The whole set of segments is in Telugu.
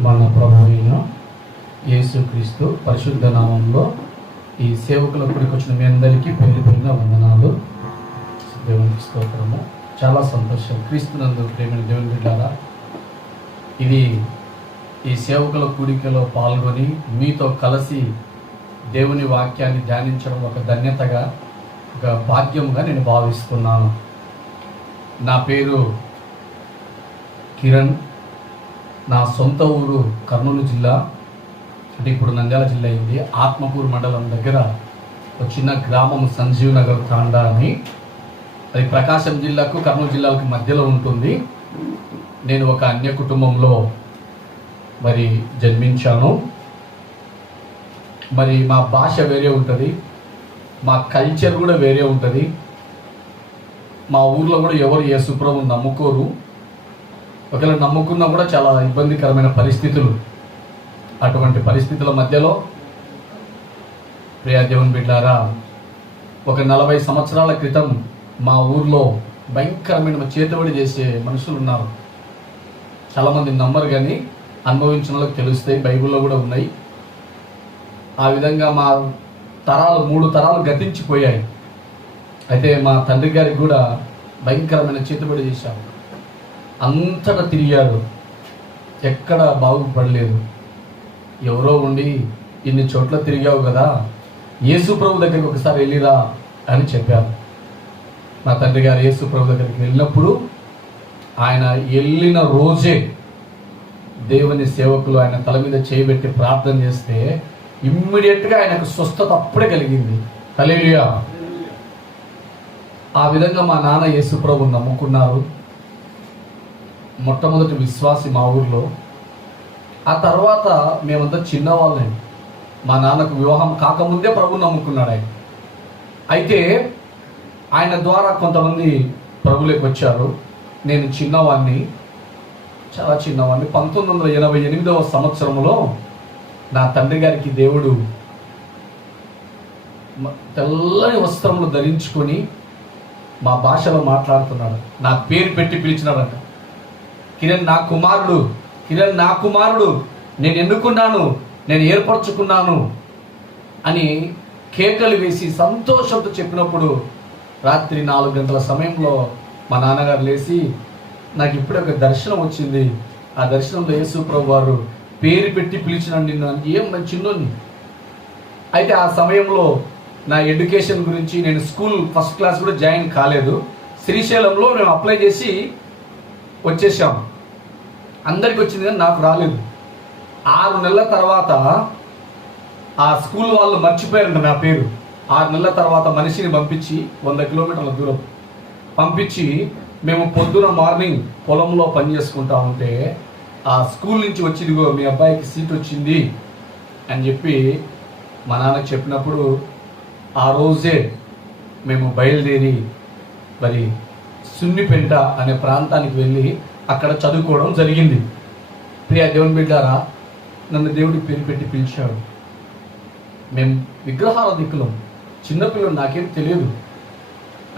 మన ప్రభు అయిన యేసుక్రీస్తు పరిశుద్ధ నామంలో ఈ సేవకుల గుడికి వచ్చిన మీ అందరికీ పేరు పేరిన వందనాలు. దేవునికి స్తోత్రము. చాలా సంతోషం. క్రీస్తునందు ప్రేమైన దేవుని బిడ్డారా ఇది ఈ సేవకుల కూడికలో పాల్గొని మీతో కలిసి దేవుని వాక్యాన్ని ధ్యానించడం ఒక ధన్యతగా ఒక భాగ్యముగా నేను భావిస్తున్నాను. నా పేరు కిరణ్. నా సొంత ఊరు కర్నూలు జిల్లా అంటే ఇప్పుడు నంద్యాల జిల్లా అయింది. ఆత్మకూరు మండలం దగ్గర ఒక చిన్న గ్రామం సంజీవ్ నగర్ తాండా అని. అది ప్రకాశం జిల్లాకు కర్నూలు జిల్లాకు మధ్యలో ఉంటుంది. నేను ఒక అన్య కుటుంబంలో మరి జన్మించాను. మరి మా భాష వేరే ఉంటుంది. మా కల్చర్ కూడా వేరే ఉంటుంది. మా ఊర్లో కూడా ఎవరు ఏ సుప్రభు నమ్ముకోరు. ఒకవేళ నమ్ముకున్నా కూడా చాలా ఇబ్బందికరమైన పరిస్థితులు. అటువంటి పరిస్థితుల మధ్యలో ప్రియా దేవుని బిడ్డారా ఒక నలభై సంవత్సరాల క్రితం మా ఊర్లో భయంకరమైన చేతబడి చేసే మనుషులు ఉన్నారు. చాలామంది నమ్మరు కానీ అనుభవించిన వాళ్ళకి తెలుస్తాయి బైబిల్లో కూడా ఉన్నాయి. ఆ విధంగా మా తరాలు మూడు తరాలు గతించిపోయాయి. అయితే మా తండ్రి గారికి కూడా భయంకరమైన చేతబడి చేశారు. అంతటా తిరిగారు ఎక్కడ బాగుపడలేదు. ఎవరో ఉండి ఇన్ని చోట్ల తిరిగావు కదా యేసు ప్రభు దగ్గరికి ఒకసారి వెళ్ళిరా అని చెప్పారు నా తండ్రి గారు యేసు ప్రభు దగ్గరికి వెళ్ళినప్పుడు ఆయన వెళ్ళిన రోజే దేవుని సేవకులు ఆయన తల మీద చేయబెట్టి ప్రార్థన చేస్తే ఇమ్మీడియట్గా ఆయనకు స్వస్థత అప్పుడే కలిగింది. కలియా ఆ విధంగా మా నాన్న యేసు ప్రభు నమ్ముకున్నారు. మొట్టమొదటి విశ్వాసి మా ఊర్లో. ఆ తర్వాత మేమంతా చిన్నవాళ్ళం. మా నాన్నకు వివాహం కాకముందే ప్రభు నమ్ముకున్నాడు ఆయన. అయితే ఆయన ద్వారా కొంతమంది ప్రభులకు వచ్చారు. నేను చిన్నవాడిని చాలా చిన్నవాడిని పంతొమ్మిది వందల ఎనభై ఎనిమిదవ సంవత్సరంలో నా తండ్రి గారికి దేవుడు తెల్లని వస్త్రములు ధరించుకొని మా భాషలో మాట్లాడుతున్నాడు. నా పేరు పెట్టి పిలిచినాడంట. కిరణ్ నా కుమారుడు కిరణ్ నా కుమారుడు నేను ఎన్నుకున్నాను నేను ఏర్పరచుకున్నాను అని కేకలు వేసి సంతోషంతో చెప్పినప్పుడు రాత్రి నాలుగు గంటల సమయంలో మా నాన్నగారు లేచి నాకు ఇప్పుడే ఒక దర్శనం వచ్చింది. ఆ దర్శనంలో యేసు ప్రభు వారు పేరు పెట్టి పిలిచిన నిన్ను. ఏం మంచి చిన్నోని అయితే ఆ సమయంలో నా ఎడ్యుకేషన్ గురించి నేను స్కూల్ ఫస్ట్ క్లాస్ కూడా జాయిన్ కాలేదు. శ్రీశైలంలో మేము అప్లై చేసి వచ్చేసాం. అందరికి వచ్చింది కానీ నాకు రాలేదు. ఆరు నెలల తర్వాత ఆ స్కూల్ వాళ్ళు మర్చిపోయారంట నా పేరు. ఆరు నెలల తర్వాత మనిషిని పంపించి వంద కిలోమీటర్ల దూరం పంపించి మేము పొద్దున మార్నింగ్ పొలంలో పని చేసుకుంటా ఉంటే ఆ స్కూల్ నుంచి వచ్చిందిగో మీ అబ్బాయికి సీట్ వచ్చింది అని చెప్పి మా నాన్న చెప్పినప్పుడు ఆ రోజే మేము బయలుదేరి మరి సున్నిపెంట అనే ప్రాంతానికి వెళ్ళి అక్కడ చదువుకోవడం జరిగింది. ప్రియా దేవుని బిడ్డారా నన్ను దేవుడి పేరు పెట్టి పిలిచాడు. మేము విగ్రహాల దిక్కులం చిన్నపిల్లలు నాకేం తెలియదు.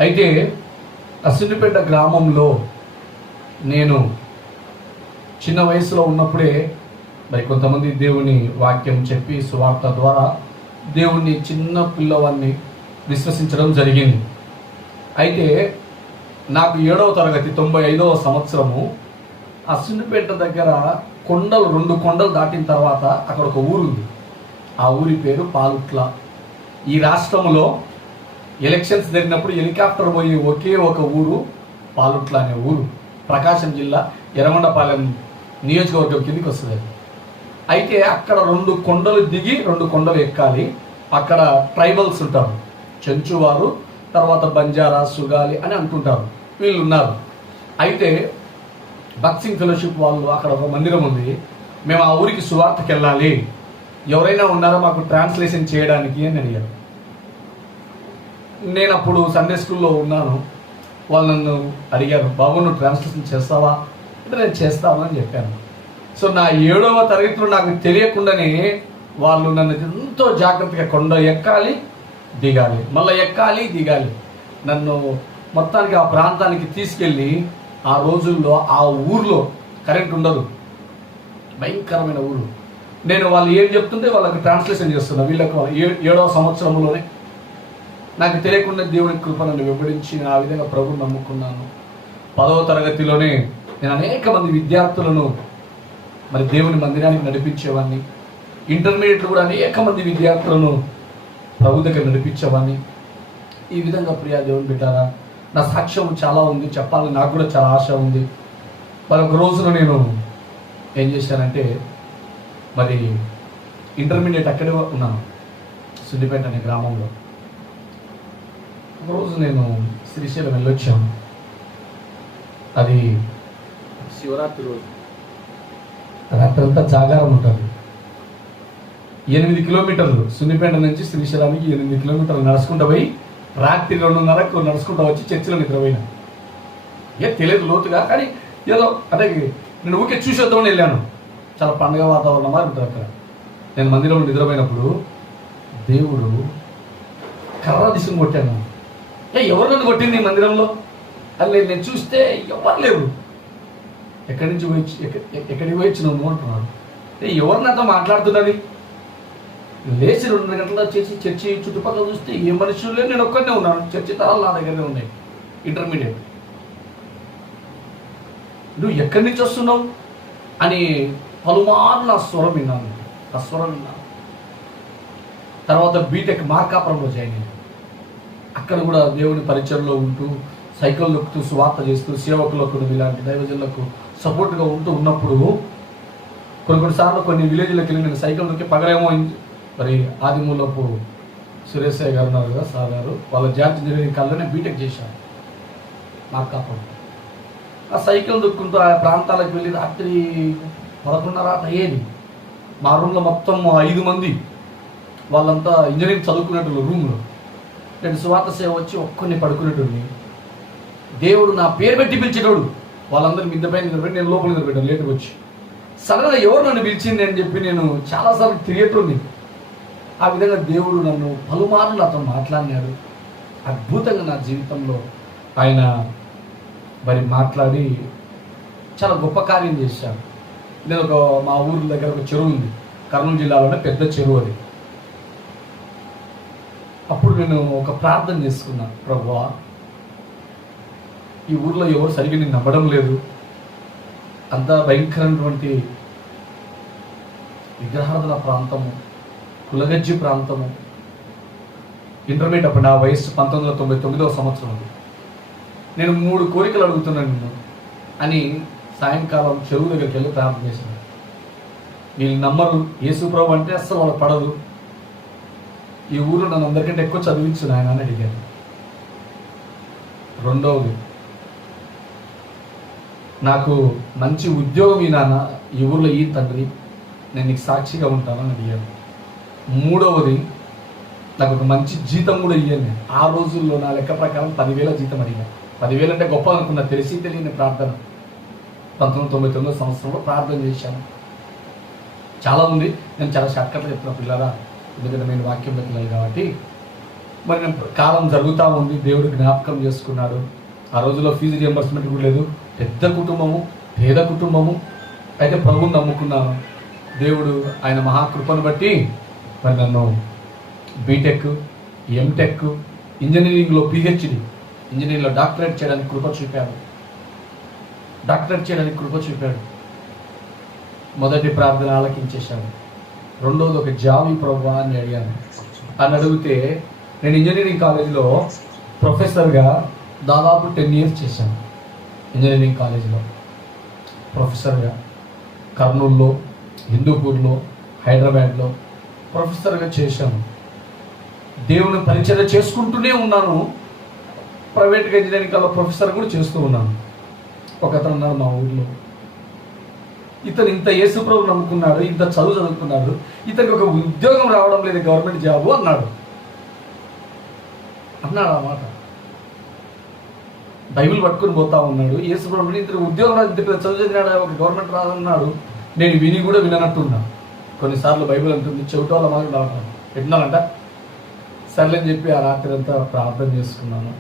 అయితే అసినిపేట గ్రామంలో నేను చిన్న వయసులో ఉన్నప్పుడే మరి కొంతమంది దేవుని వాక్యం చెప్పి సువార్త ద్వారా దేవుణ్ణి చిన్న పిల్లవాడిని విశ్వసించడం జరిగింది. అయితే నాకు ఏడవ తరగతి తొంభై ఐదవ సంవత్సరము. అశ్వినిపేట దగ్గర కొండలు రెండు కొండలు దాటిన తర్వాత అక్కడ ఒక ఊరుంది ఆ ఊరి పేరు పాలుట్ల. ఈ రాష్ట్రంలో ఎలక్షన్స్ జరిగినప్పుడు హెలికాప్టర్ పోయి ఒకే ఒక ఊరు పాలుట్ల అనే ఊరు. ప్రకాశం జిల్లా ఎర్రగొండపాలెం నియోజకవర్గం కిందకి వస్తుంది అయితే అక్కడ రెండు కొండలు దిగి రెండు కొండలు ఎక్కాలి. అక్కడ ట్రైబల్స్ ఉంటారు. చెంచువారు తర్వాత బంజారా సుగాలి అని అంటుంటారు వీళ్ళు ఉన్నారు అయితే బక్సింగ్ ఫెలోషిప్ వాళ్ళు అక్కడ ఒక మందిరం ఉంది. మేము ఆ ఊరికి సువార్తకి వెళ్ళాలి ఎవరైనా ఉన్నారో మాకు ట్రాన్స్లేషన్ చేయడానికి అని అడిగారు. నేను అప్పుడు సండే స్కూల్లో ఉన్నాను. వాళ్ళు నన్ను అడిగారు బాబు నువ్వు ట్రాన్స్లేషన్ చేస్తావా? అంటే నేను చేస్తాను అని చెప్పాను. సో నా ఏడవ తరగతిలో నాకు తెలియకుండానే వాళ్ళు నన్ను ఎంతో జాగ్రత్తగా కొండ ఎక్కాలి దిగాలి. మళ్ళీ ఎక్కాలి దిగాలి. నన్ను మొత్తానికి ఆ ప్రాంతానికి తీసుకెళ్ళి ఆ రోజుల్లో ఆ ఊర్లో కరెంట్ ఉండదు. భయంకరమైన ఊరు. నేను వాళ్ళు ఏం చెప్తుంటే వాళ్ళకి ట్రాన్స్లేషన్ చేస్తున్నా. వీళ్ళకి ఏ ఏడవ సంవత్సరంలోనే నాకు తెలియకుండా దేవుని కృప నన్ను వెంబడించి నేను ఆ విధంగా ప్రభు నమ్ముకున్నాను. పదవ తరగతిలోనే నేను అనేక మంది విద్యార్థులను మరి దేవుని మందిరానికి నడిపించేవాడిని ఇంటర్మీడియట్లో కూడా అనేక మంది విద్యార్థులను ప్రభు దగ్గర నడిపించేవాడిని. ఈ విధంగా ప్రియా దేవుని బిడ్డారా నా సాక్ష్యం చాలా ఉంది చెప్పాలని నాకు కూడా చాలా ఆశ ఉంది. మరి ఒక రోజున నేను ఏం చేశానంటే మరి ఇంటర్మీడియట్ అక్కడే ఉన్నాను సుద్దిపేట అనే గ్రామంలో. ఒకరోజు నేను శ్రీశైలం వెళ్ళొచ్చాను. అది శివరాత్రి రోజు. రాత్రంతా జాగారం ఉంటుంది. ఎనిమిది కిలోమీటర్లు సున్నిపేట నుంచి శ్రీశైలానికి ఎనిమిది కిలోమీటర్లు నడుచుకుంటూ పోయి రాత్రి రెండున్నరకు నడుచుకుంటూ వచ్చి చర్చిలో నిద్రపోయినా. ఏ తెలియదు లోతుగా కానీ ఏదో అంటే నేను ఊరికే చూసి వద్దామని వెళ్ళాను. చాలా పండగ వాతావరణం మారి ఉంటుంది అక్కడ. నేను మందిరంలో నిద్రపోయినప్పుడు దేవుడు కర్ర దిశను కొట్టాను. ఏ ఎవరు నన్ను కొట్టింది ఈ మందిరంలో? అని నేను- చూస్తే ఎవరు లేరు. ఎక్కడి నుంచి పోయి ఎక్కడికి పోయి వచ్చినావు ఏ ఎవరు నాతో మాట్లాడుతున్నది? లేచి రెండు గంటల చేసి చర్చి చుట్టుపక్కల చూస్తే ఏ మనుషులు నేను ఒక్కడనే ఉన్నాను. చర్చి తరాలు నా దగ్గరనే ఉన్నాయి. ఇంటర్మీడియట్ నువ్వు ఎక్కడి నుంచి వస్తున్నావు? అని పలుమార్లు ఆ స్వరం విన్నాను. ఆ స్వరం విన్నాను. తర్వాత బీటెక్ మార్కాపురంలో జాయిన్ అయ్యాను. అక్కడ కూడా దేవుని పరిచయంలో ఉంటూ సైకిల్ నొక్కుతూ సువార్త చేస్తూ సేవకులకు ఇలాంటి దైవజనులకు సపోర్ట్గా ఉంటూ ఉన్నప్పుడు కొన్ని కొన్నిసార్లు కొన్ని విలేజ్లకు వెళ్ళి నేను సైకిల్ నొక్కి పగలేమో మరి ఆదిమూలపు సురేష్ గారు ఉన్నారు కదా సార్ గారు. వాళ్ళ జాతి ఇంజనీరింగ్ కాలేజీలో బీటెక్ చేశాను కాకుండా. ఆ సైకిల్ దొక్కుంటూ ఆ ప్రాంతాలకు వెళ్ళి రాత్రి పదకొండున్నర అయ్యేది. మా రూమ్లో మొత్తం ఐదు మంది. వాళ్ళంతా ఇంజనీరింగ్ చదువుకునేటోళ్ళు రూమ్లో. నేను సువార్త సేవ వచ్చి ఒక్కరిని పడుకునేటోడిని. దేవుడు నా పేరు పెట్టి పిలిచేటోడు. వాళ్ళందరూ మిద్ద పైన నిలబెట్టి నేను లోపల నిలబెట్టాను లేటుగా వచ్చి. సడన్గా ఎవరు నన్ను పిలిచింది అని చెప్పి నేను చాలాసార్లు తిరిగేటోడిని. ఆ విధంగా దేవుడు నన్ను పలుమార్లు అతను మాట్లాడినాడు. అద్భుతంగా నా జీవితంలో ఆయన మరి మాట్లాడి చాలా గొప్ప కార్యం చేశాను నేను ఒక మా ఊరి దగ్గర ఒక చెరువు ఉంది. కర్నూలు జిల్లాలోనే పెద్ద చెరువు అది. అప్పుడు నేను ఒక ప్రార్థన చేసుకున్నాను ప్రభువా ఈ ఊర్లో ఎవరు సరిగ్గా నేను నమ్మడం లేదు. అంత భయంకరమైనటువంటి విగ్రహార్థన ప్రాంతము. కులగజ్జి ప్రాంతము. ఇంటర్మీడియట్ అప్పుడు నా వయసు పంతొమ్మిది వందల తొంభై తొమ్మిదవ సంవత్సరం అది. నేను మూడు కోరికలు అడుగుతున్నాను నిన్ను అని సాయంకాలం చెరువు దగ్గరికి వెళ్ళి ప్రారంభం చేశాను. వీళ్ళు నమ్మరు యేసుప్రభు అంటే అస్సలు వాళ్ళకి పడదు. ఈ ఊరు నన్ను అందరికంటే ఎక్కువ చదివించు నాయన అని అడిగాను రెండవది నాకు మంచి ఉద్యోగం ఈ నాన్న ఈ ఊర్లో ఈ తండ్రి నేను నీకు సాక్షిగా ఉంటానని అడిగాను మూడవది నాకు ఒక మంచి జీతం కూడా ఇవ్వండి ఆ రోజుల్లో నా లెక్క ప్రకారం పదివేల జీతం అడిగా పదివేలు అంటే గొప్ప అనుకున్నా తెలిసి తెలియని ప్రార్థన. పంతొమ్మిది తొంభై తొమ్మిదో సంవత్సరంలో ప్రార్థన చేశాను. చాలా ఉంది నేను చాలా షార్ట్కట్లు చెప్తున్నా పిల్లరా ఎందుకంటే నేను వాక్యం పెట్టలేదు కాబట్టి. మరి నేను కాలం జరుగుతూ ఉంది దేవుడు జ్ఞాపకం చేసుకున్నాడు. ఆ రోజుల్లో ఫీజు రియంబర్స్మెంట్ కూడా లేదు. పెద్ద కుటుంబము పేద కుటుంబము. అయితే ప్రభుని నమ్ముకున్నాను. దేవుడు ఆయన మహాకృపను బట్టి మరి నన్ను బీటెక్ ఎంటెక్ ఇంజనీరింగ్లో పిహెచ్డి ఇంజనీరింగ్లో డాక్టరేట్ చేయడానికి కృప చూపాడు. డాక్టరేట్ చేయడానికి కృప చూపాడు. మొదటి ప్రార్థన ఆలకించేశాను రెండోది ఒక జావి ప్రభు అని అడిగాను. అని అడిగితే నేను ఇంజనీరింగ్ కాలేజీలో ప్రొఫెసర్గా దాదాపు టెన్ ఇయర్స్ చేశాను. ఇంజనీరింగ్ కాలేజీలో ప్రొఫెసర్గా కర్నూలులో హిందూపూర్లో హైదరాబాద్లో ప్రొఫెసర్గా చేశాను. దేవుని పరిచయం చేసుకుంటూనే ఉన్నాను. ప్రైవేట్గా ఇంజనీరింగ్ కల ప్రొఫెసర్ కూడా చేస్తూ ఉన్నాను. ఒక అతను ఉన్నాడు మా ఊర్లో. ఇతను ఇంత యేసుప్రభు నమ్ముకున్నాడు ఇంత చదువు చదువుకున్నాడు ఇతనికి ఒక ఉద్యోగం రావడం లేదు గవర్నమెంట్ జాబు అన్నాడు. అన్నాడు ఆ మాట. బైబిల్ పట్టుకొని పోతా ఉన్నాడు. యేసుప్రభు ఇతను ఉద్యోగం రాదు ఇంత చదువు చదివినాడు ఒక గవర్నమెంట్ రాదన్నాడు. నేను విని కూడా విననట్టున్నాను కొన్నిసార్లు బైబిల్ అంటుంది చెవిటోళ్ళ మాదిరి రావడం విన్నానంట సర్లే అని చెప్పి ఆ రాత్రి అంతా ప్రార్థన చేసుకున్నాను.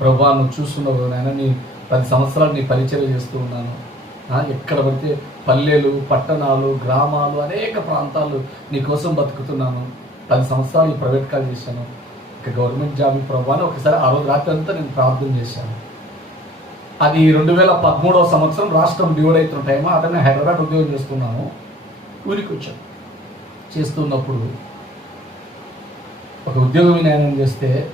ప్రభా నువ్వు చూస్తున్నావు నాయన నీ పది సంవత్సరాలు నీ పరిచయం చేస్తూ ఉన్నాను. ఎక్కడ పడితే పల్లెలు పట్టణాలు గ్రామాలు అనేక ప్రాంతాలు నీకోసం బతుకుతున్నాను. పది సంవత్సరాలు ప్రైవేట్ కాల్ చేశాను. ఇక గవర్నమెంట్ జాబ్ ప్రభాని ఒకసారి ఆ రోజు రాత్రి అంతా నేను ప్రార్థన చేశాను. అది రెండు వేల పదమూడవ సంవత్సరం రాష్ట్రం డివైడ్ అవుతున్న టైం అతను హైదరాబాద్ ఉద్యోగం చేస్తున్నాను. ఊరికి వచ్చాను చేస్తున్నప్పుడు ఒక ఉద్యోగం న్యాయం చేస్తే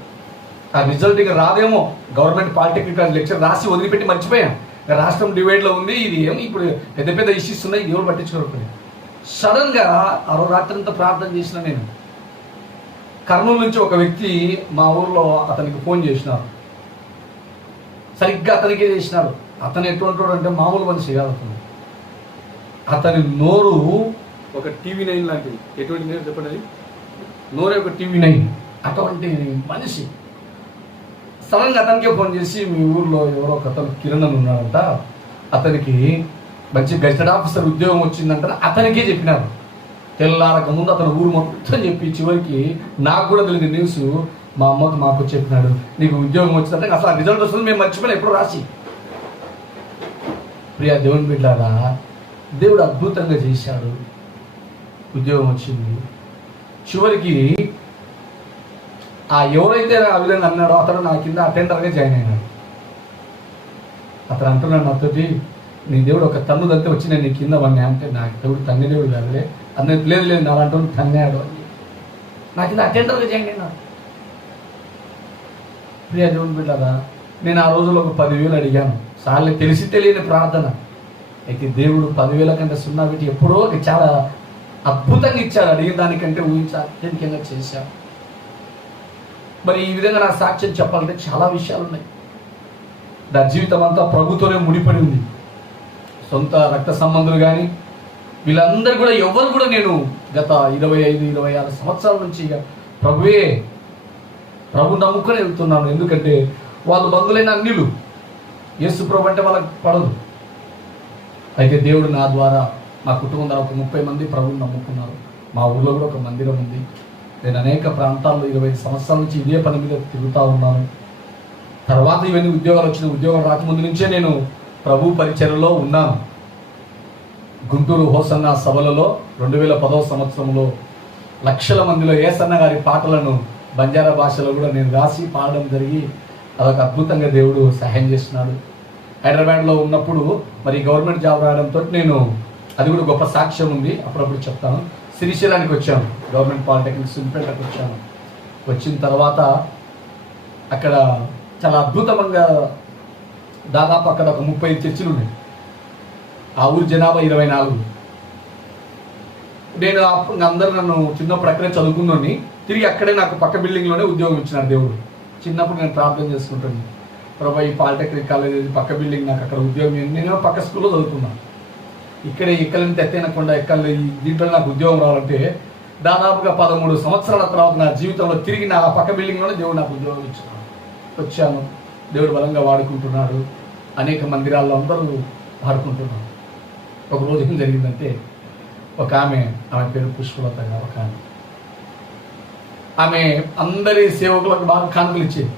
ఆ రిజల్ట్ ఇక రాదేమో. గవర్నమెంట్ పాలిటెక్నిక్ లెక్చర్ రాసి వదిలిపెట్టి మర్చిపోయాం. రాష్ట్రం డివైడ్లో ఉంది ఇది ఏమి ఇప్పుడు పెద్ద పెద్ద ఇష్యూస్ ఉన్నాయి ఇది ఎవరు పట్టించుకోకపోయి సడన్గా ఆ రోజు రాత్రి అంతా ప్రార్థన చేసిన నేను. కర్నూలు నుంచి ఒక వ్యక్తి మా ఊర్లో అతనికి ఫోన్ చేసినారు. సరిగ్గా అతనికే చేసినారు. అతను ఎటువంటి అంటే మామూలు మనిషి కాదు అతను. అతని నోరు ఒక టీవీ నైన్ లాంటిది. ఎటువంటి నేరు చెప్పండి అది? నోరే ఒక టీవీ నైన్. అటువంటి మనిషి. సడన్గా అతనికే ఫోన్ చేసి మీ ఊర్లో ఎవరో ఒక అతను కిరణ్ అని ఉన్నాడంట. అతనికి మంచి గజెటెడ్ ఆఫీసర్ ఉద్యోగం వచ్చిందంట అతనికే చెప్పినారు. తెల్లారక ముందు అతను ఊరు మొత్తం చెప్పి చివరికి నాకు కూడా తెలియదు న్యూస్ మా అమ్మకు మాకు చెప్పినాడు. నీకు ఉద్యోగం వచ్చిందంటే అసలు రిజల్ట్ వస్తుంది మేము మర్చిపోయినా ఎప్పుడు రాసి. ప్రియా దేవుని బిడ్డారా దేవుడు అద్భుతంగా చేశాడు. ఉద్యోగం వచ్చింది. చివరికి ఆ ఎవరైతే ఆ విధంగా అన్నాడో అతడు నా కింద అటెండర్గా జాయిన్ అయినాడు. అతను అంటున్నాడు నాతోటి నీ దేవుడు ఒక తన్ను దగ్గర వచ్చి నేను నీ కింద వన్నా అంటే నాకు దేవుడు తన్ని దేవుడు కాదులే. అందరి లేదు లేదు నా అలాంటి తన్నాడు. అని. నా కింద అటెండర్గా జాయిన్ అయినాడు. ప్రియా దేవుడు బిడ్డదా నేను ఆ రోజుల్లో ఒక పదివేలు అడిగాను. సార్లు తెలిసి తెలియని ప్రార్థన. అయితే దేవుడు పదివేల కంటే సున్నా పెట్టి ఎప్పుడో ఒక చాలా అద్భుతంగా ఇచ్చాడు. అడిగిన దానికంటే ఊహించి అత్యధికంగా చేశాను మరి ఈ విధంగా నా సాక్ష్యం చెప్పాలంటే చాలా విషయాలు ఉన్నాయి నా జీవితం అంతా ప్రభుతోనే ముడిపడి ఉంది. సొంత రక్త సంబంధులు కానీ వీళ్ళందరూ కూడా ఎవరు కూడా నేను గత ఇరవై ఐదు ఇరవై ఆరు సంవత్సరాల నుంచి ఇక ప్రభువే ప్రభు నమ్ముకొని వెళ్తున్నాను. ఎందుకంటే వాళ్ళు బంధువులైన అన్నిలు యేసు ప్రభు అంటే వాళ్ళకి పడదు. అయితే దేవుడు నా ద్వారా మా కుటుంబం ద్వారా ఒక ముప్పై మంది ప్రభువుని నమ్ముకున్నారు. మా ఊర్లో కూడా ఒక మందిరం ఉంది. నేను అనేక ప్రాంతాల్లో ఇరవై ఐదు సంవత్సరాల నుంచి ఇదే పని మీద తిరుగుతూ ఉన్నాను. తర్వాత ఇవన్నీ ఉద్యోగాలు వచ్చిన ఉద్యోగాలు రాకముందు నుంచే నేను ప్రభు పరిచయలో ఉన్నాను. గుంటూరు హోసన్న సభలలో రెండు వేల పదవ సంవత్సరంలో లక్షల మందిలో ఏసన్న గారి పాటలను బంజారా భాషలో కూడా నేను రాసి పాడడం జరిగి అదొక అద్భుతంగా దేవుడు సహాయం చేస్తున్నాడు. హైదరాబాద్లో ఉన్నప్పుడు మరి గవర్నమెంట్ జాబ్ రావడంతో నేను అది కూడా గొప్ప సాక్ష్యం ఉంది. అప్పుడప్పుడు చెప్తాను. శ్రీశైలానికి వచ్చాను. గవర్నమెంట్ పాలిటెక్నిక్ సున్పేటకు వచ్చాను. వచ్చిన తర్వాత అక్కడ చాలా అద్భుతంగా దాదాపు అక్కడ ఒక ముప్పై చర్చిలు ఉన్నాయి. ఆ ఊరు జనాభా ఇరవై నాలుగు. నేను అందరూ నన్ను చిన్నప్పుడు అక్కడే చదువుకున్నాను తిరిగి అక్కడే నాకు పక్క బిల్డింగ్లోనే ఉద్యోగం ఇచ్చినారు దేవుడు. చిన్నప్పుడు నేను ప్రార్థన చేసుకుంటాను. ప్రభా ఈ పాలిటెక్నిక్ కాలేజ్ పక్క బిల్డింగ్ నాకు అక్కడ ఉద్యోగం నేను పక్క స్కూల్లో చదువుకున్నాను ఇక్కడే ఎక్కలని తెత్తనకుండా ఎక్కలు దీంట్లో నాకు ఉద్యోగం రావాలంటే దాదాపుగా పదమూడు సంవత్సరాల తర్వాత నా జీవితంలో తిరిగి నా పక్క బిల్డింగ్లోనే దేవుడు నాకు ఉద్యోగం ఇచ్చాను వచ్చాను. దేవుడు బలంగా వాడుకుంటున్నాడు. అనేక మందిరాల్లో అందరూ వాడుకుంటున్నాను ఒకరోజు ఏం జరిగిందంటే ఒక ఆమె ఆమె పేరు పుష్పలత ఒక ఆమె. ఆమె అందరి సేవకులకు బాగా కానుకలు ఇచ్చేది.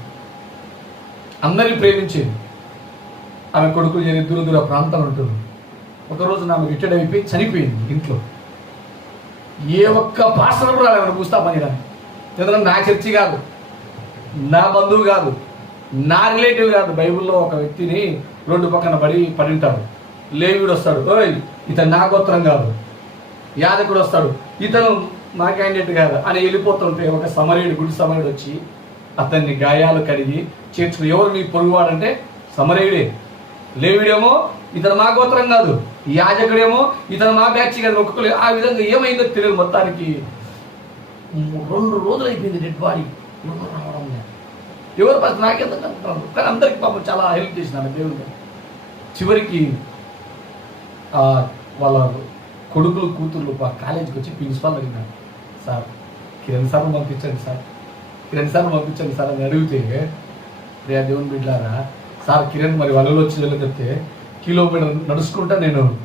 అందరిని ప్రేమించేది ఆమె కొడుకులు చేరి దూర దూర ప్రాంతాలు ఉంటుంది ఒకరోజు నాకు రిటైర్డ్ అయిపోయి చనిపోయింది ఇంట్లో. ఏ ఒక్క పాస్టర్ కూడా ఆమె పూస్తా పని రాని ఎందుకంటే నా చర్చి కాదు నా బంధువు కాదు నా రిలేటివ్ కాదు. బైబిల్లో ఒక వ్యక్తిని రోడ్డు పక్కన పడి పడింటాడు. లేవిడు వస్తాడు ఓయ్ ఇతను నా గోత్రం కాదు. యాదకుడు వస్తాడు. ఇతను మా క్యాండిడేట్ కాదు అని వెళ్ళిపోతుంటే ఒక సమరేయుడు గుడి సమరేయుడు వచ్చి అతన్ని గాయాలు కడిగి చేర్చుకుని ఎవరు మీ పొరుగువాడంటే సమరేయుడే. లేవిడేమో ఇతను మా గోత్రం కాదు యాజకుడేమో ఇతను మా బ్యాచ్ కాదు ఒక్కొక్కరు ఆ విధంగా ఏమైందో తెలియదు మొత్తానికి. రెండు రోజులు అయిపోయింది డెడ్ బాడీ. ఎవరు రావడం లేదు. ఎవరు ఫస్ట్ నాకెందుకు కానీ అందరికి పాపం చాలా హెల్ప్ చేసినాను దేవుడు. చివరికి వాళ్ళ కొడుకులు కూతుర్లు కాలేజీకి వచ్చి ప్రిన్సిపాల్ అడిగినారు సార్ కిరణ్ సార్ పంపించండి సార్. కిరణ్ సార్ పంపించండి సార్ అని అడిగితే ప్రియా దేవుని బిడ్డారా? సార్ కిరణ్ మరి వలలో వచ్చి చెప్తే కిలోమీటర్ నడుచుకుంటా నేను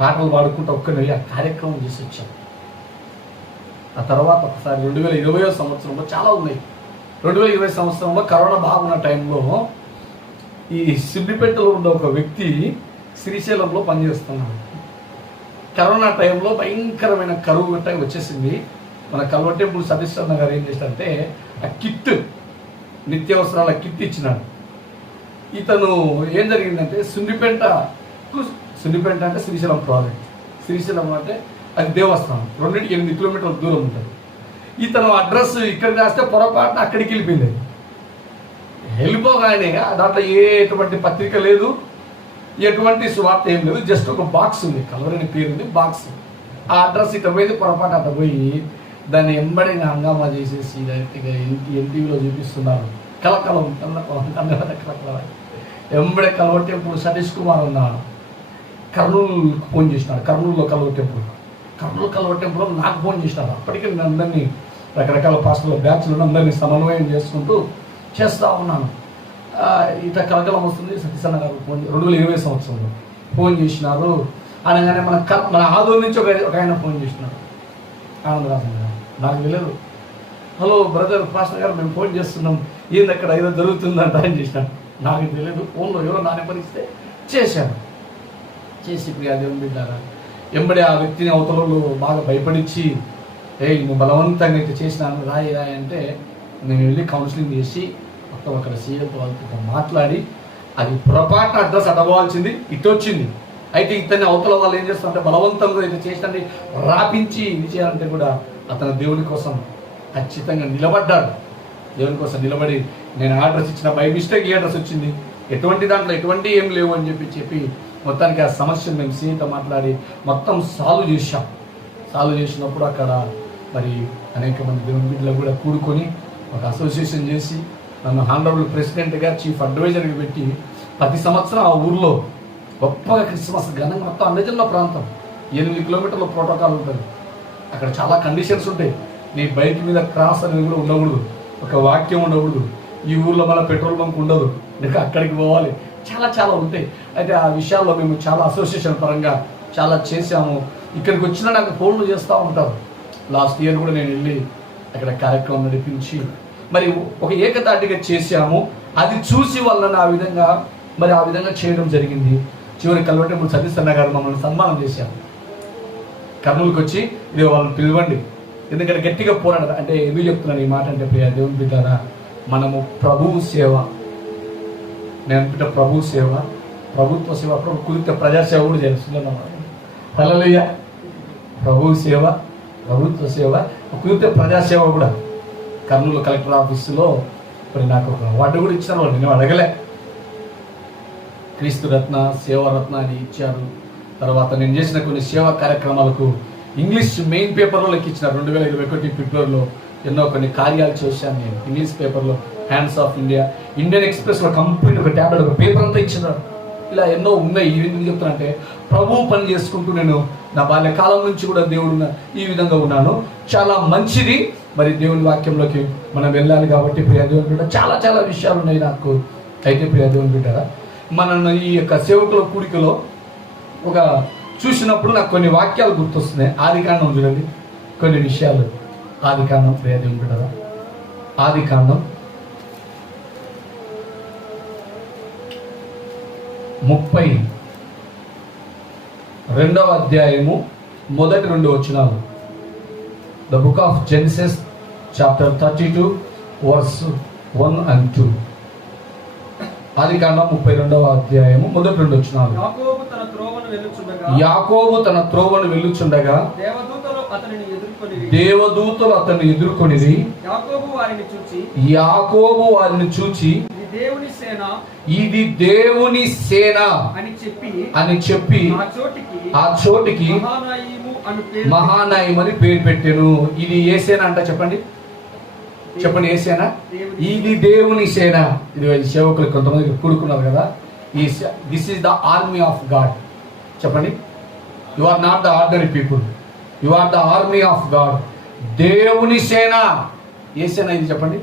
పాటలు పాడుకుంటా ఒక్కని వెళ్ళి ఆ కార్యక్రమం చేసి వచ్చాను. ఆ తర్వాత ఒకసారి రెండు వేల ఇరవయో సంవత్సరంలో చాలా ఉన్నాయి. రెండు వేల ఇరవై సంవత్సరంలో కరోనా బాగున్న టైంలో ఈ సిద్దిపేటలో ఉన్న ఒక వ్యక్తి శ్రీశైలంలో పనిచేస్తున్నాడు. కరోనా టైంలో భయంకరమైన కరువు గట్ట వచ్చేసింది. మన కల్వటేపుడు సతీష్ చంద్ర గారు ఏం చేశారంటే ఆ కిట్ నిత్యావసరాల కిట్ ఇచ్చినాడు. ఇతను ఏం జరిగిందంటే సున్నిపెంట సున్నిపెంట అంటే శ్రీశైలం ప్రాజెక్ట్ శ్రీశైలం అంటే అది దేవస్థానం. రెండింటికి ఎనిమిది కిలోమీటర్ల దూరం ఉంటుంది. ఇతను అడ్రస్ ఇక్కడ రాస్తే పొరపాటున అక్కడికి వెళ్ళిపోయింది. వెళ్ళిపోగానే దాంట్లో ఏ ఎటువంటి పత్రిక లేదు. ఎటువంటి స్వార్థ ఏం లేదు. జస్ట్ ఒక బాక్స్ ఉంది. కలవరని పేరు ఉంది బాక్స్ ఆ అడ్రస్ ఇట పోయింది పొరపాటు అట్ట పోయి దాన్ని ఎంబడి హంగామా చేసేసి డైరెక్ట్గా ఎన్టీ ఎన్టీవీలో చూపిస్తున్నారు. కలకలం కలకలం కన్నడ కలకలం. ఎంబడి కలవ సతీష్ కుమార్ ఉన్నాడు. కర్నూలుకు ఫోన్ చేసినాడు. కర్నూలులో కలవ కర్నూలు కలవ టెంపుల్లో నాకు ఫోన్ చేసినారు. అప్పటికే నేను అందరినీ రకరకాల పాస్టర్ల బ్యాచ్లను అందరినీ సమన్వయం చేసుకుంటూ చేస్తూ ఉన్నాను. ఆ, ఇట్లా కలకలం వస్తుంది. సతీసన్న గారు ఫోన్ రెండు వేల ఇరవై సంవత్సరంలో ఫోన్ చేసినారు. అనగానే మన క- మన ఆదూరు నుంచి ఒక ఒక ఆయన ఫోన్ చేసినాడు ఆనందరాజన్ గారు. నాకు తెలియదు. హలో బ్రదర్ పాస్టర్ గారు మేము ఫోన్ చేస్తున్నాం. ఏంది అక్కడ ఏదో జరుగుతుందంట అని చేసినాడు. నాకు తెలియదు. ఫోన్లో ఎవరో నా నెంబర్ ఇస్తే చేశాను చేసి ప్రియా ఉంది బిడ్డారా. ఎంబడి ఆ వ్యక్తిని అవతలలో బాగా భయపడించి ఏ నువ్వు బలవంతంగా అయితే చేసినాను రాయి రాయి అంటే నేను వెళ్ళి కౌన్సిలింగ్ చేసి మొత్తం అక్కడ సీఎంతో వాళ్ళతో మాట్లాడి అది పొరపాటున అడ్రస్ అడవాల్సింది ఇటు వచ్చింది. అయితే ఇతన్ని అవతల వాళ్ళు ఏం చేస్తారంటే బలవంతంగా ఇది చేసినండి రాపించి ఇది చేయాలంటే కూడా అతను దేవుని కోసం ఖచ్చితంగా నిలబడ్డాడు. దేవుని కోసం నిలబడి నేను అడ్రస్ ఇచ్చిన బై మిస్టేక్ ఈ అడ్రస్ వచ్చింది. ఎటువంటి దాంట్లో ఎటువంటి ఏం లేవు అని చెప్పి చెప్పి మొత్తానికి ఆ సమస్యను మేము సీతో మాట్లాడి మొత్తం సాల్వ్ చేశాం. సాల్వ్ చేసినప్పుడు అక్కడ మరి అనేక మంది దేవుని బిడ్డలు కూడా కూడుకొని ఒక అసోసియేషన్ చేసి నన్ను హానరబుల్ ప్రెసిడెంట్గా చీఫ్ అడ్వైజర్గా పెట్టి ప్రతి సంవత్సరం ఆ ఊర్లో గొప్పగా క్రిస్మస్ ఘనంగా మొత్తం అన్ని ప్రాంతం. ఎనిమిది కిలోమీటర్ల ప్రోటోకాల్ ఉంటుంది. అక్కడ చాలా కండిషన్స్ ఉంటాయి. నీ బైక్ మీద క్రాస్ అనేది కూడా ఉండకూడదు. ఒక వాక్యం ఉండకూడదు. ఈ ఊర్లో మన పెట్రోల్ బంక్ ఉండదు. నీకు అక్కడికి పోవాలి. చాలా చాలా ఉంటాయి. అయితే ఆ విషయాల్లో మేము చాలా అసోసియేషన్ పరంగా చాలా చేశాము. ఇక్కడికి వచ్చినా నాకు ఫోన్లు చేస్తూ ఉంటారు. లాస్ట్ ఇయర్ కూడా నేను వెళ్ళి అక్కడ కార్యక్రమం నడిపించి మరి ఒక ఏకతాటిగా చేశాము. అది చూసి వాళ్ళని ఆ విధంగా మరి ఆ విధంగా చేయడం జరిగింది. చివరి కల్వటప్పుడు అన్న గారు మమ్మల్ని సన్మానం చేశాము కర్నూలుకి వచ్చి ఇది వాళ్ళని పిలవండి. ఎందుకంటే గట్టిగా పోరాడదు అంటే ఎందుకు చెప్తున్నాను ఈ మాట అంటే ప్రియా దేవుని బిడ్డారా మనము ప్రభువు సేవ. నేను అనుకుంటే ప్రభు సేవ ప్రభుత్వ సేవ అప్పుడు కుదిరితే ప్రజాసేవ కూడా చేస్తున్నాను హల్లెలూయా. ప్రభు సేవ ప్రభుత్వ సేవ కుదిరితే ప్రజాసేవ కూడా. కర్నూలు కలెక్టర్ ఆఫీసులో మరి నాకు ఒక అవార్డు కూడా ఇచ్చారు వాళ్ళు. నేను అడగలే. క్రీస్తు రత్న సేవారత్న అని ఇచ్చారు. తర్వాత నేను చేసిన కొన్ని సేవా కార్యక్రమాలకు ఇంగ్లీష్ మెయిన్ పేపర్లోకి ఇచ్చిన రెండు వేల ఇరవై ఒకటి ఫిబ్రవరిలో ఎన్నో కొన్ని కార్యాలు చేశాను నేను. ఇంగ్లీష్ పేపర్లో హ్యాండ్స్ ఆఫ్ ఇండియా ఇండియన్ ఎక్స్ప్రెస్లో కంప్లీట్ ఒక ట్యాబ్లెట్ ఒక పేపర్ అంతా ఇచ్చినారు ఇలా ఎన్నో ఉన్నాయి. ఇవి ఎందుకు చెప్తానంటే ప్రభు పని చేసుకుంటూ నేను నా బాల్యకాలం నుంచి కూడా దేవుడు ఈ విధంగా ఉన్నాను. చాలా మంచిది. మరి దేవుని వాక్యంలోకి మనం వెళ్ళాలి కాబట్టి ప్రియా దేవుని బిడ్డ చాలా చాలా విషయాలు ఉన్నాయి నాకు. అయితే ప్రియ దేవుని బిడ్డ మన ఈ యొక్క సేవకుల కూడికలో ఒక చూసినప్పుడు నాకు కొన్ని వాక్యాలు గుర్తొస్తున్నాయి. ఆది కాండం చూడండి. కొన్ని విషయాలు. ఆది కాండం ప్రియ దేవుని ఆది కాండం. ముప్పై రెండవ అధ్యాయము మొదటి రెండు వచ్చినాలు the book of Genesis chapter thirty two verse one and two ఆది కాండం ముప్పై రెండవ అధ్యాయము మొదటి రెండు వచనాలు. యాకోబు తన త్రోవను వెళ్ళుచుండగా దేవదూతలు అతనిని ఎదుర్కొని ఎదుర్కొనిది యాకోబు వారిని చూచి దేవుని సేన ఇది దేవుని సేన అని చెప్పి అని చెప్పి ఆ చోటికి మహానాయం అని పేరు పెట్టాను. ఇది ఏ సేన అంట చెప్పండి. చెప్పండి ఏ సేన? ఇది దేవుని సేన. ఇది సేవకులు కొంతమంది కూడుకున్నారు కదా. ఈ this is the army of God చెప్పండి. You are not the ordinary people you are the army of God దేవుని సేన. ఏ సేన ఇది చెప్పండి?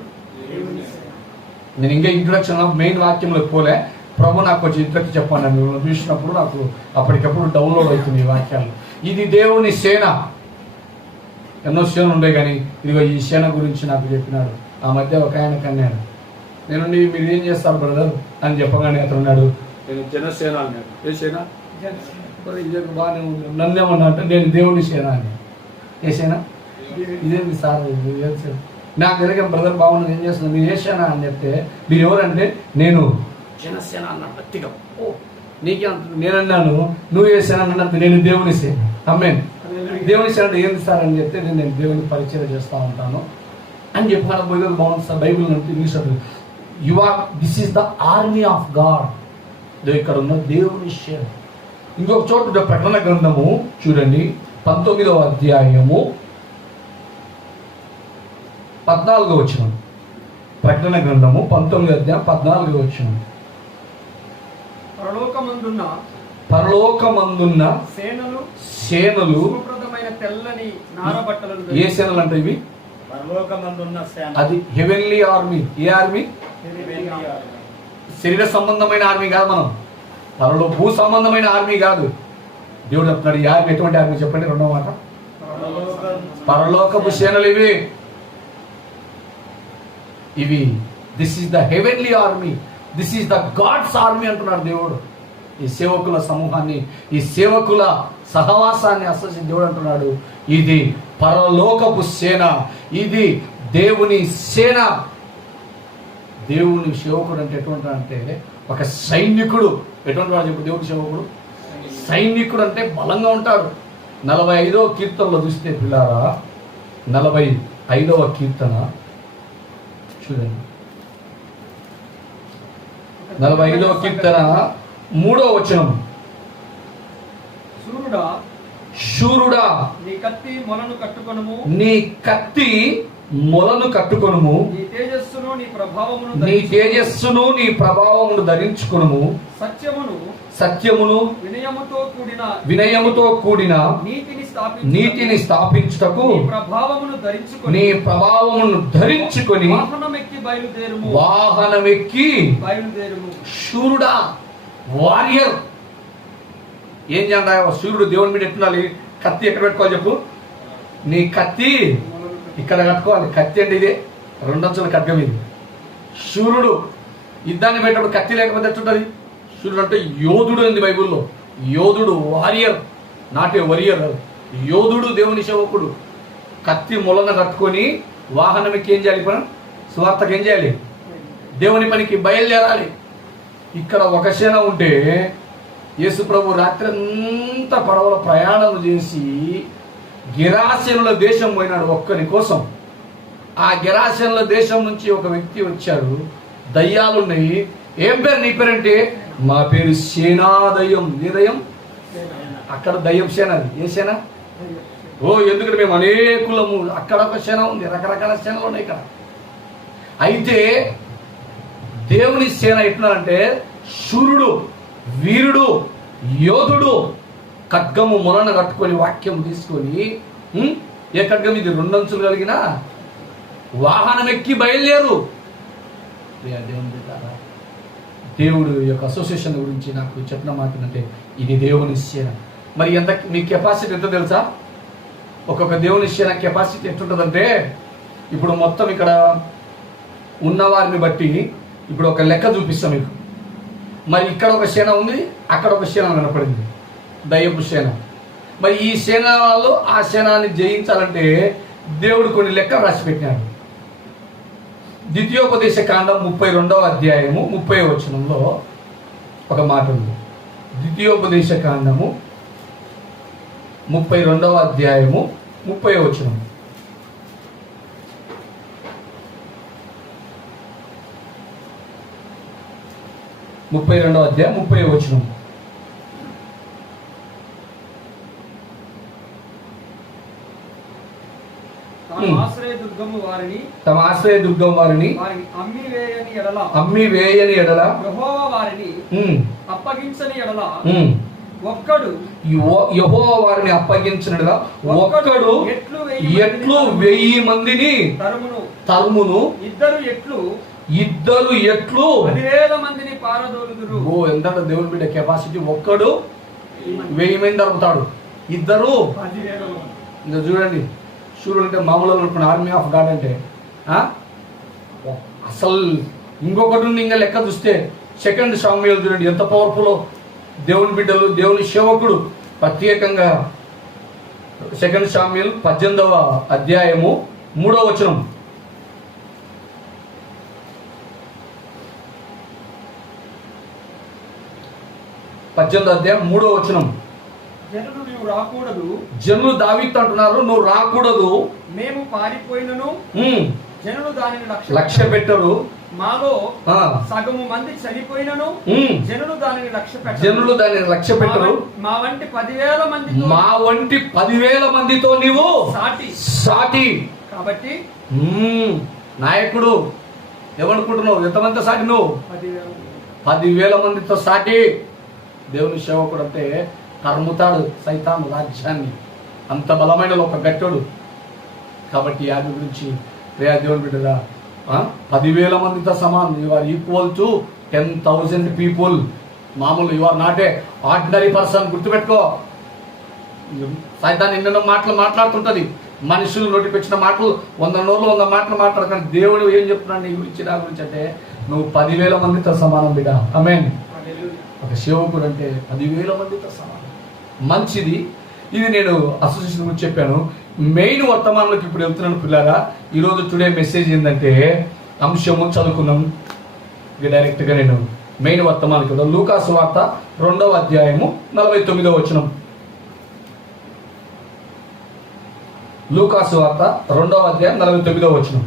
నేను ఇంకా ఇంట్రొడక్షన్ మెయిన్ వాక్యంలో పోలే. ప్రభు నాకు కొంచెం ఇంట్రొడక్షన్ చెప్పాను నేను చూసినప్పుడు నాకు అప్పటికప్పుడు డౌన్లోడ్ అవుతుంది ఈ వాక్యాలు. ఇది దేవుని సేన. ఎన్నో సేన ఉండే కానీ ఇదిగో ఈ సేన గురించి నాకు చెప్పినాడు. ఆ మధ్య ఒక ఆయన కన్నాడు. నేను మీరు ఏం చేస్తారు బ్రదర్ అని చెప్పగానే అతను ఉన్నాడు నేను జనసేన అన్నాడు. ఏ సేన? మరి ఇది బాగానే ఉంది. నన్నేమన్నా అంటే నేను దేవుని సేన అని. వేసేనా ఇదేంటి సార్ ఇది ఏం సార్? నాకు ఎలాగ బ్రదర్ బాగుంది ఏం చేస్తున్నారు మీరు చేశానా అని చెప్తే మీరు ఎవరంటే నేను జనసేన అన్న గట్టిగా ఓ నీకే అంత నేను అన్నాను నువ్వు చేశాను అన్నట్టు నేను దేవుని సేన. అమ్మే దేవుని అంటే ఏంది సార్ అని చెప్తే నేను నేను దేవుని పరిచయం చేస్తూ ఉంటాను. అని చెప్పాను బైబిల్ బాగుంది సార్. బైబిల్ అంటే English you are this is the army of God ఇక్కడ ఉన్న దేవుని సేన ఇంకొక చోట ప్రకటన గ్రంథము చూడండి. పంతొమ్మిదవ అధ్యాయము పద్నాలుగో వచ్చిన ప్రకటన గ్రంథము పంతొమ్మిది అధ్యాయం పద్నాలుగో వచ్చిన పరలోకమందున్న పరలోకమందున్న సేనలు సేనలు తెల్లని ఏ సేనలు అంటే ఇవి? అది హెవెన్లీ ఆర్మీ. ఏ ఆర్మీ? శరీర సంబంధమైన ఆర్మీ కాదు మనం. పరలో భూ సంబంధమైన ఆర్మీ కాదు. దేవుడు చెప్తున్నాడు ఈ ఆర్మీ ఎటువంటి ఆర్మీ చెప్పండి రెండో మాట. పరలోకం పరలోకపు సేనలు. ఇవి. ఇవి. This is the heavenly army this is the God's army అంటున్నాడు దేవుడు. ఈ సేవకుల సమూహాన్ని ఈ సేవకుల సహవాసాన్ని అసలు దేవుడు అంటున్నాడు ఇది పరలోకపు సేన ఇది దేవుని సేన. దేవుని సేవకుడు అంటే ఎటువంటి అంటే ఒక సైనికుడు. ఎటువంటి వాడు చెప్పు దేవుని సేవకుడు? సైనికుడు అంటే బలంగా ఉంటాడు. నలభై ఐదవ కీర్తనలో చూస్తే పిల్లారా నలభై ఐదవ కీర్తన చూడండి. నలభై ఐదవ కీర్తన మూడో వచనం. సూర్యుడా శూరుడా. నీ కత్తి మొలను కట్టుకొనుము. నీ కత్తి మొలను కట్టుకొనుము. నీ తేజస్సును నీ ప్రభావమును నీ. తేజస్సును నీ ప్రభావమును ధరించుకునుము. సత్యమును సత్యమును వినయముతో కూడిన వినయముతో కూడిన నీతిని స్థాపించు నీతిని స్థాపించుటకు ప్రభావమును ధరించుకొని నీ ప్రభావమును ధరించుకొని వాహనమెక్కి బయలుదేరుము. వాహనమెక్కి బయలుదేరుము. శూరుడా వారియర్. ఏం చేయాలి? సూర్యుడు దేవుని మీద ఎట్టుండాలి కత్తి ఎక్కడ పెట్టుకోవాలి చెప్పు? నీ కత్తి ఇక్కడ కట్టుకోవాలి. కత్తి అంటే ఇదే. రెండంచుల ఖడ్గం ఇది. సూర్యుడు యుద్ధాన్ని పెట్టినప్పుడు కత్తి లేకపోతే ఎట్టుంటది సూర్యుడు అంటే యోధుడు అంది బైబిల్లో. యోధుడు వారియర్. Not a worrier. యోధుడు దేవుని సేవకుడు. కత్తి మొలన కట్టుకొని వాహనంకి ఏం చేయాలి మనం? స్వార్థకి ఏం చేయాలి? దేవుని పనికి బయలుదేరాలి. ఇక్కడ ఒక సేన ఉంటే యేసు ప్రభు రాత్రి అంతా పడవల ప్రయాణం చేసి గిరాశనుల దేశం పోయినాడు ఒక్కరి కోసం. ఆ గిరాశనుల దేశం నుంచి ఒక వ్యక్తి వచ్చాడు. దయ్యాలున్నాయి. ఏం పేరు నీ పేరంటే? మా పేరు సేనాదయం నీ దయం అక్కడ దయ్యం సేనది ఏ సేన? ఓ ఎందుకంటే మేము అనేకులము. అక్కడ ఒక సేన ఉంది. రకరకాల సేనలు ఉన్నాయి ఇక్కడ. అయితే దేవుని సేన ఎట్లా అంటే సూర్యుడు వీరుడు యోధుడు ఖడ్గము మొలన కట్టుకొని వాక్యం తీసుకొని ఏ ఖడ్గం ఇది? రెండంచులు కలిగిన వాహనం ఎక్కి బయలుదేరు దేవుని దేవుడు యొక్క అసోసియేషన్ గురించి నాకు చెప్పిన మాట ఏంటంటే ఇది దేవుని సేన మరి ఎంత మీ కెపాసిటీ ఎంతో తెలుసా? ఒక్కొక్క దేవుని సేన కెపాసిటీ ఎట్టుంటుందంటే ఇప్పుడు మొత్తం ఇక్కడ ఉన్నవారిని బట్టి ఇప్పుడు ఒక లెక్క చూపిస్తాం మీకు. మరి ఇక్కడ ఒక సేన ఉంది అక్కడ ఒక సేన కనపడింది. దయ్యపు సేన. మరి ఈ సేన వాళ్ళు ఆ సేనాన్ని జయించాలంటే దేవుడు కొన్ని లెక్కలు రాసి పెట్టినాడు ద్వితీయోపదేశ కాండం ముప్పై రెండవ అధ్యాయము ముప్పై వచనంలో ఒక మాట ఉంది. ద్వితీయోపదేశ కాండము ముప్పై రెండవ అధ్యాయము ముప్పై వచనం. ముప్పై రెండవ అధ్యాయం ముప్పై వారిని తమ ఆశ్రయ దుర్గం వారిని అమ్మి వేయని ఎడల వారిని అప్పగించని ఎడల ఒక్కడు యెహో- వారిని అప్పగించినడుగా ఒక్కడు ఎట్లు వెయ్యి ఎట్లు మందిని వెయ్యి మందిని తరుమును. తరుమును. ఇద్దరు ఎట్లు ఇద్దరు ఎట్లు? పదివేల మందిని పారదోలుదురు. ఓ ఎంత దేవుని బిడ్డ కెపాసిటీ ఒక్కడు వెయ్యి మంది తరుముతాడు ఇద్దరు. ఇంకా చూడండి. సూర్యుడు అంటే మామూలు అనుకున్న ఆర్మీ ఆఫ్ గాడ్ అంటే? అసలు ఇంకొకటి ఉంది ఇంకా లెక్క చూస్తే సెకండ్ సామ్యాలు చూడండి ఎంత పవర్ఫుల్ దేవుని బిడ్డలు దేవుని సేవకుడు. ప్రత్యేకంగా సెకండ్ షామ్యుల్ పద్దెనిమిదవ అధ్యాయము మూడవ వచనం. పద్దెనిమిదో అధ్యాయం మూడవ వచనం. రాకూడదు. జనులు దావిత్ అంటున్నారు నువ్వు రాకూడదు. మేము పారిపోయినను. జనులు దానిని లక్ష్య పెట్టరు. మాలో సగము మంది చనిపోయినను. జనులు దానిని లక్ష్య. జనులు దానిని లక్ష్య పెట్టరు. మా వంటి పదివేల మంది మా వంటి పదివేల మందితో నీవు సాటి. సాటి. కాబట్టి నాయకుడు ఏమనుకుంటున్నావు ఎంతమంది సాటి నువ్వు. పదివేల మందితో సాటి. దేవుని సేవకుడు అంటే తరుముతాడు సైతాను రాజ్యాన్ని. అంత బలమైన ఒక గట్టడు. కాబట్టి యాభై గురించి ప్రియా దేవుని బిడ్డరా పదివేల మందితో సమానం. You are equal to ten thousand people మామూలు you are not a ordinary person గుర్తుపెట్టుకో. సైతాన్ని ఎన్నెన్నో మాటలు మాట్లాడుతుంటది. మనుషులు నోటికి మాటలు వంద నోళ్ళు వంద మాటలు మాట్లాడు కానీ దేవుడు ఏం చెప్తున్నాడు నీ గురించి నా గురించి అంటే నువ్వు పదివేల మందితో సమానం బిడ్డ. అమేన్ ఒక సేవకుడు అంటే పదివేల మందితో సమానం మంచిది. ఇది నేను అసోసియేషన్ గురించి చెప్పాను. మెయిన్ వర్తమానంలోకి ఇప్పుడు వెళ్తున్నాను పిల్లారా. ఈరోజు టుడే మెసేజ్ ఏంటంటే అంశము చదువుకున్నాం ఇక డైరెక్ట్గా నేను మెయిన్ వర్తమానం కదా లూకాసు వార్త రెండవ అధ్యాయము నలభై తొమ్మిదవ వచనం. లూకాసు వార్త రెండవ అధ్యాయం నలభై తొమ్మిదవ వచనం.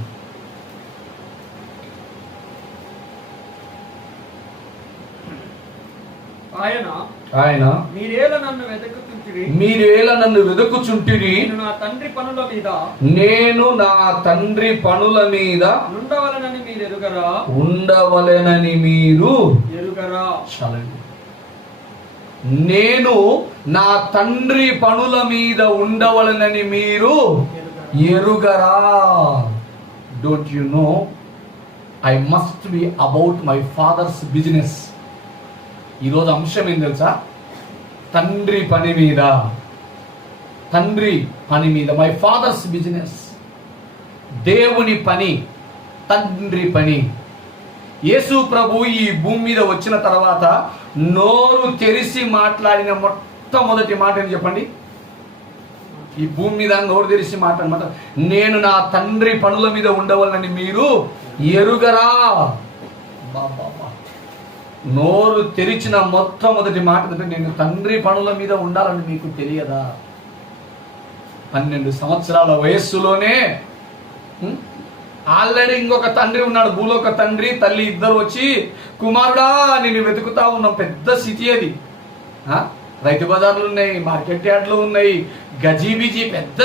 ఆయన ఆయన మీరేల నన్ను వెతుకుతుంటిరి మీరేలా నన్ను వెతుకుచుంటిరి నా తండ్రి పనుల మీద నేను నా తండ్రి పనుల మీద నుండవలనని మీరు ఎరుగరా? ఉండవలెనని మీరు ఎరుగరా? చాలండి. నేను నా తండ్రి పనుల మీద ఉండవలనని మీరు ఎరుగరా? Don't you know I must be about my father's business ఈరోజు అంశం ఏం తెలుసా? తండ్రి పని మీద. తండ్రి పని మీద. మై ఫాదర్స్ బిజినెస్ దేవుని పని. తండ్రి పని. యేసు ప్రభు ఈ భూమి మీద వచ్చిన తర్వాత నోరు తెరిచి మాట్లాడిన మొట్టమొదటి మాట ఏం చెప్పండి? ఈ భూమి మీద నోరు తెరిచి మాట్లాడమాట నేను నా తండ్రి పనుల మీద ఉండవలనని మీరు ఎరుగరా? బాబా. నోరు తెరిచిన మొట్టమొదటి మాట అంటే నేను తండ్రి పనుల మీద ఉండాలని మీకు తెలియదా? పన్నెండు సంవత్సరాల వయస్సులోనే ఆల్రెడీ ఇంకొక తండ్రి ఉన్నాడు భూలోక తండ్రి తల్లి ఇద్దరు వచ్చి కుమారుడా నేను వెతుకుతా ఉన్నాం పెద్ద సిటీ అది. రైతు బజార్లు ఉన్నాయి మార్కెట్ యార్డ్లు ఉన్నాయి గజీబీజీ పెద్ద